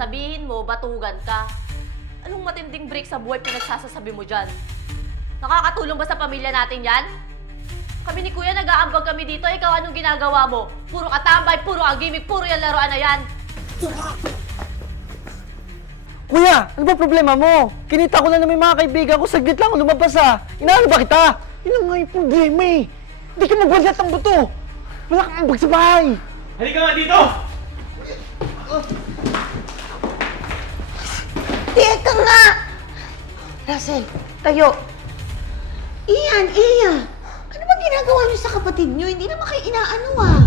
Sabihin mo, batugan ka. Anong matinding break sa buhay pinagsasasabi mo dyan? Nakakatulong ba sa pamilya natin yan? Kami ni Kuya nag-aambag kami dito, ikaw anong ginagawa mo? Puro katambay, puro agimik, puro yung laruan na yan. Kuya, ano ba problema mo? Kinita ko na na may mga kaibigan ko, saglit lang ako lumabas ah. Inaano ba kita? Yun ang nga yung problema eh. Hindi ka magbalat ang buto. Wala kang ambag sa bahay. Halika nga dito! Teka nga! Russell, tayo. Iyan, Iya. Ano ba ginagawa niyo sa kapatid niyo? Hindi naman kayo inaano ah.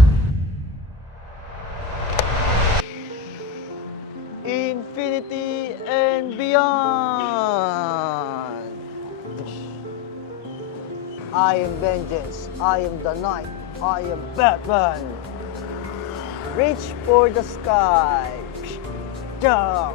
Infinity and beyond. I am vengeance. I am the night. I am Batman. Reach for the sky. Ja,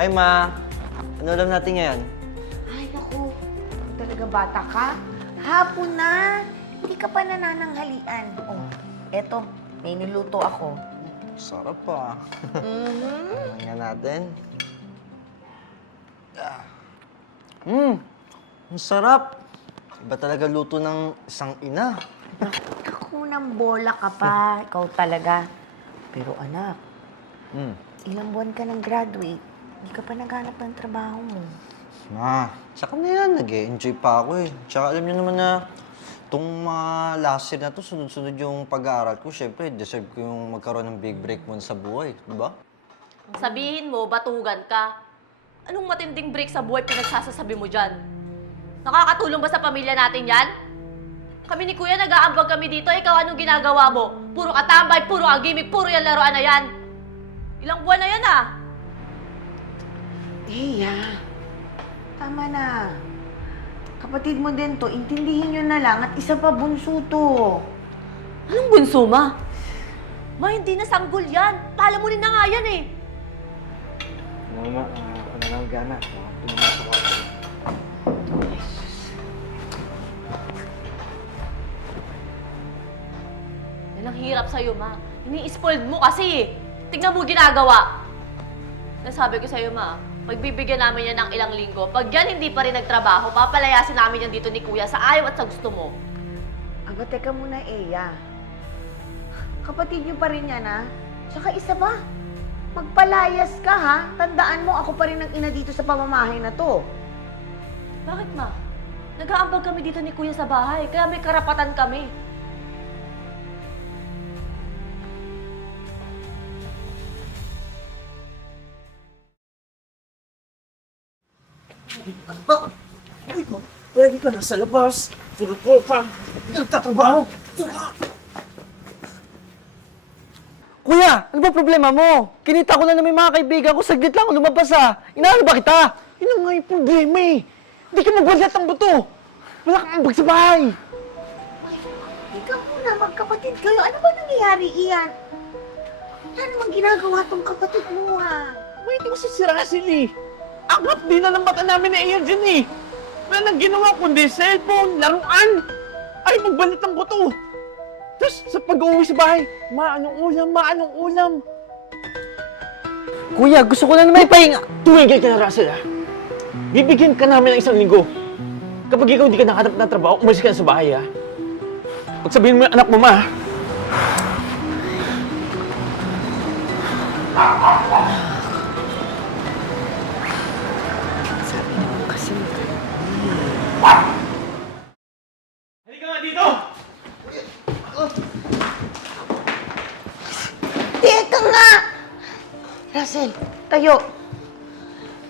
Ay, Ma. Ano alam natin ngayon? Ay, naku. Talaga bata ka? Hapon na. Ka pa nanananghalian. Oh, eto. May niluto ako. Sarap pa. Mhm. Tingnan natin. Mmm, ang sarap. Iba talaga luto ng isang ina. Ako ng bola ka pa. Ikaw talaga. Pero anak, Hmm. ilang buwan ka nang graduate. Hindi ka pa naghanap ng trabaho mo. Ma, tsaka na yan, nag enjoy pa ako eh. Tsaka alam niyo naman na itong mga last year na to, sunod-sunod yung pag-aaral ko. Siyempre, deserve ko yung magkaroon ng big break mo sa buhay. Di ba? Sabihin mo, batugan ka. Anong matinding break sa buhay pinagsasasabi mo dyan? Nakakatulong ba sa pamilya natin yan? Kami ni Kuya nag-aambag kami dito, ikaw anong ginagawa mo? Puro katambay, puro agimik, puro yung laruan na yan. Ilang buwan na yan ah. Iya, tama na. Kapatid mo din to, intindihin nyo na lang at isa pa bunso to. Anong bunso, ma? Ma, hindi na sanggol yan. Palamunin na nga yan eh. Mama, ano na lang gana. Tumamasok ako. Yan ang hirap sa'yo, ma. Ini-spoiled mo kasi eh. Tingnan mo ginagawa. Nasabi ko sa'yo, ma, magbibigyan namin yan ng ilang linggo. Pag yan hindi pa rin nagtrabaho, papalayasin namin yan dito ni Kuya sa ayaw at sa gusto mo. Aba, teka muna, Eya. Kapatid nyo pa rin yan, ha? Tsaka isa pa, magpalayas ka, ha? Tandaan mo, ako pa rin ang ina dito sa pamamahay na to. Bakit, ma? Nag-aambag kami dito ni Kuya sa bahay, kaya may karapatan kami. Pwede ka na sa labas. Puro po pa. Nagtatrabaho. Kuya, ano ba problema mo? Kinita ko na na may mga kaibigan ko, saglit lang ako lumabas ah. Inaano ba kita? Yun ang nga yung problema eh. Hindi ka magbalat ang buto. Wala kang ambag sa bahay. Ikaw muna, magkapatid kayo. Ano ba nangyayari, Ian? Ano naman ginagawa tong kapatid mo, ha? Wait mo si si Russell eh. Angat din na ng mata namin na iyan dyan eh. Wala nang ginawa kundi cellphone, laruan. Ay, magbalit ang buto. Tapos sa pag-uwi sa bahay, ma, anong ulam, ma, anong ulam. Kuya, gusto ko na na may pahinga. Tumigil ka na, Russell, ha? Bibigyan ka namin ng isang linggo. Kapag ikaw hindi ka nakatanap ng trabaho, umalis ka na sa bahay, ha? Pagsabihin mo yung anak mo, ma, Russell, tayo.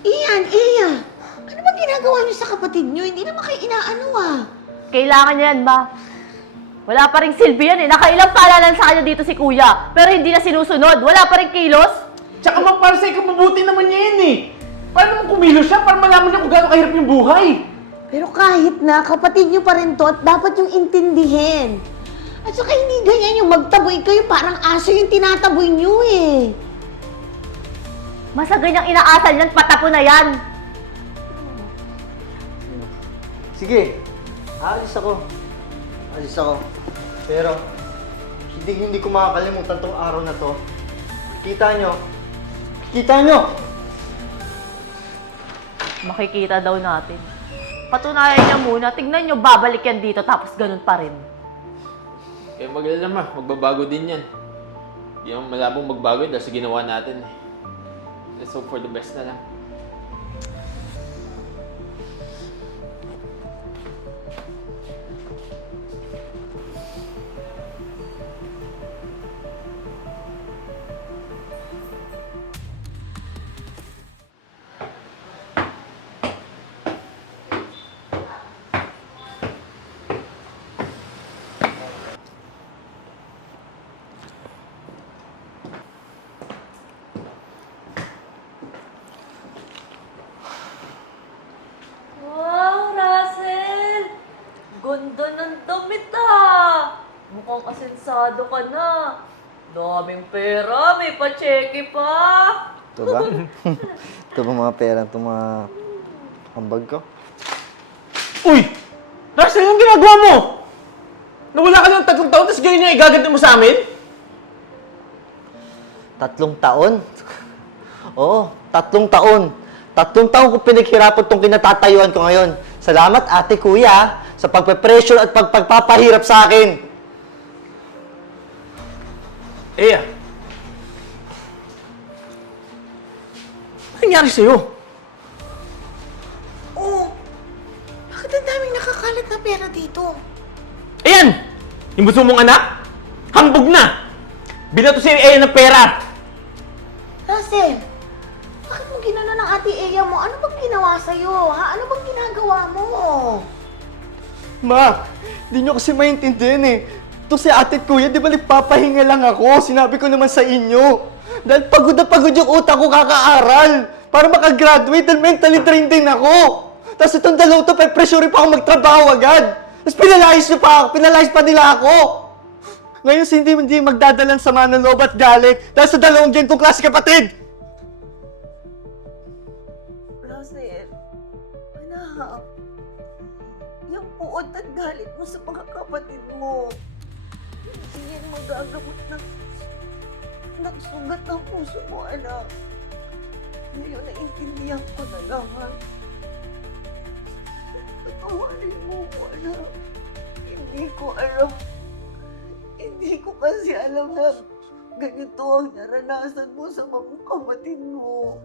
Iyan, Iya. Ano ba ginagawa niyo sa kapatid niyo? Hindi naman kayo inaano, ah. Kailangan niya yan, ma. Wala pa rin silbi yan eh. Nakailang paalalan sa kanya dito si Kuya. Pero hindi na sinusunod. Wala pa rin kilos. Tsaka mang para sa ikaw, mabuti naman niya yan eh. Paano naman kumilos siya para malaman niya kung gaano kahirap yung buhay? Pero kahit na, kapatid nyo pa rin to at dapat yung intindihin. At saka hindi ganyan yung magtaboy kayo, parang aso yung tinataboy nyo eh. Masa ganyang inaasal yan, patapo na yan. Sige, aalis ako. Alis ako. Pero, hindi hindi ko makakalimutan tong araw na to. Kita nyo. Kita nyo! Makikita daw natin. Patunayan niya muna, tignan niyo, babalik yan dito, tapos ganun pa rin. Eh, magalala ma, magbabago din yan. Hindi naman malabong magbago yun dahil sa ginawa natin eh. Hope for the best na lang. Mukhang asensado ka na. Daming pera, may pa-cheque pa. Ito ba? Ito ba mga pera itong mga ambag ko? Uy! Russell, anong ginagawa mo? Nawala ka ng tatlong taon, tapos ganyan yung igaganti mo sa amin? Tatlong taon? Oo, tatlong taon. Tatlong taon ko pinaghirapan tong kinatatayuan ko ngayon. Salamat ate kuya sa pagpe-pressure at pagpagpapahirap sa akin. Eya. Ano nangyari sa'yo? Oh, bakit ang daming nakakalat na pera dito? Ayan! Yung gusto mong anak? Hambog na! Binato si Eya ng pera! Russell, bakit mo ginano ng ate Eya mo? Ano bang ginawa sa'yo? Ha? Ano bang ginagawa mo? Ma, hindi nyo kasi maintindihan eh. Ito si ate at kuya, di ba nagpapahinga lang ako? Sinabi ko naman sa inyo. Dahil pagod na pagod yung utak ko kakaaral. Para makagraduate dahil mentally drained din ako. Tapos itong dalaw to, pe pressure pa ako magtrabaho agad. Tapos pinalayas nyo pa ako, pinalayas pa nila ako. Ngayon, hindi, hindi magdadalan sa ng loob at galit dahil sa dalawang gen kong klase kapatid. Russell, anak, yung puot at galit mo sa mga kapatid mo, hindi yan magagamot ng, ng sugat ng puso mo, anak. Ngayon, naintindihan ko na lang, ha? Patawarin mo ko, anak. Hindi ko alam. Hindi ko kasi alam na ganito ang naranasan mo sa mga kapatid mo.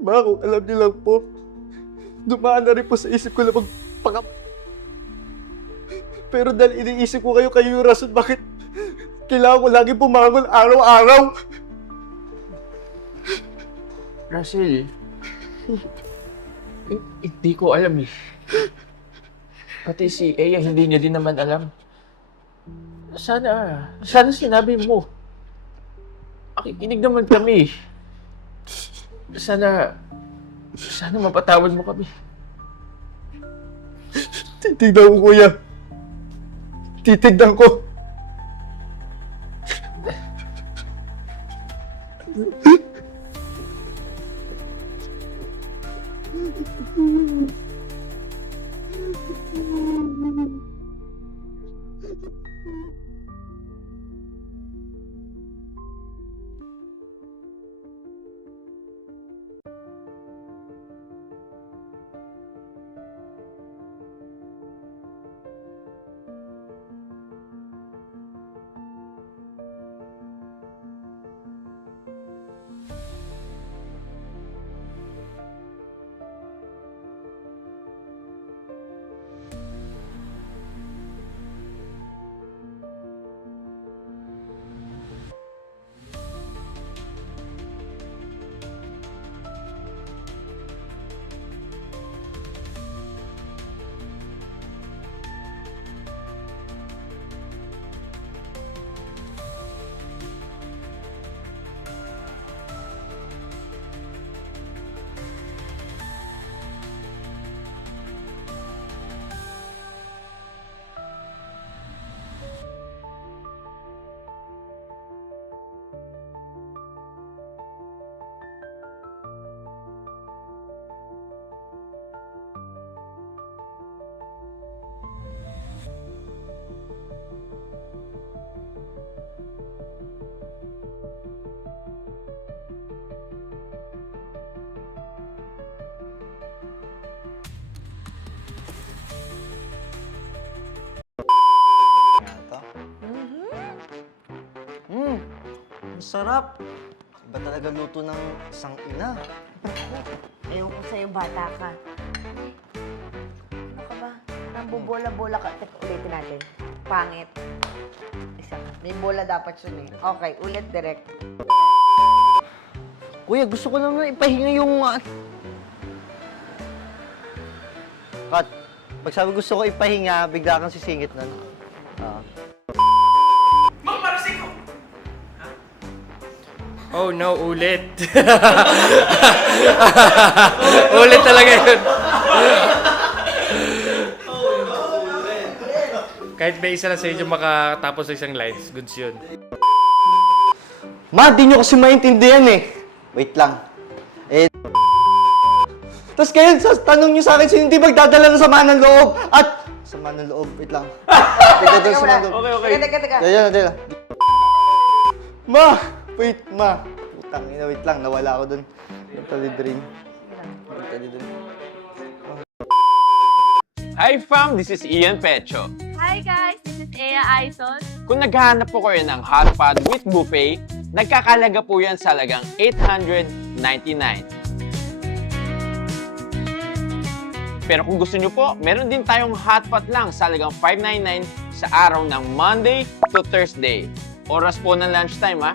Ma, kung alam niyo lang po, dumaan na rin po sa isip ko na magpaka... Pero dahil iniisip ko kayo, kayo yung rason bakit kailangan ko lagi pumangon araw-araw. Russell, hin- hindi ko alam eh. Pati si Eya, hindi niya din naman alam. Sana, sana sinabi mo. Makikinig naman kami. Sana, sana mapatawad mo kami. Titignan ko, kuya titignan ko. Mm-hmm. Sarap. Ba talaga luto ng isang ina? Ewan ko sa'yo, bata ka. Ano ka ba? Nambobola-bola ka. Teka, ulitin natin. Pangit. Isa. May bola dapat yun eh. Okay, ulit direct. Kuya, gusto ko naman ipahinga yung... ah, Kat, pag sabi gusto ko ipahinga, bigla kang sisingit nun. Oh no, ulit. ulit talaga yun. Kahit may isa lang sa inyo makatapos ng isang lines, goods yun. Ma, di nyo kasi maintindihan eh. Wait lang. Eh... Tapos kayo, sa tanong nyo sa akin, sino hindi magdadala ng sama ng loob? At... Sama ng loob, wait lang. Magdadala ng sama ng loob. Okay, okay. Teka, teka, teka. Na, daya. Ma! Wait, ma. Putang ina, wait lang. Nawala ako dun. Mentally drain. Mentally drain. Hi fam, this is Ian Pecho. Hi guys, this is Ea Aizon. Kung naghahanap po kayo ng hot pot with buffet, nagkakalaga po yan sa lagang 899. Pero kung gusto nyo po, meron din tayong hot pot lang sa lagang 599 sa araw ng Monday to Thursday. Oras po ng lunchtime ha.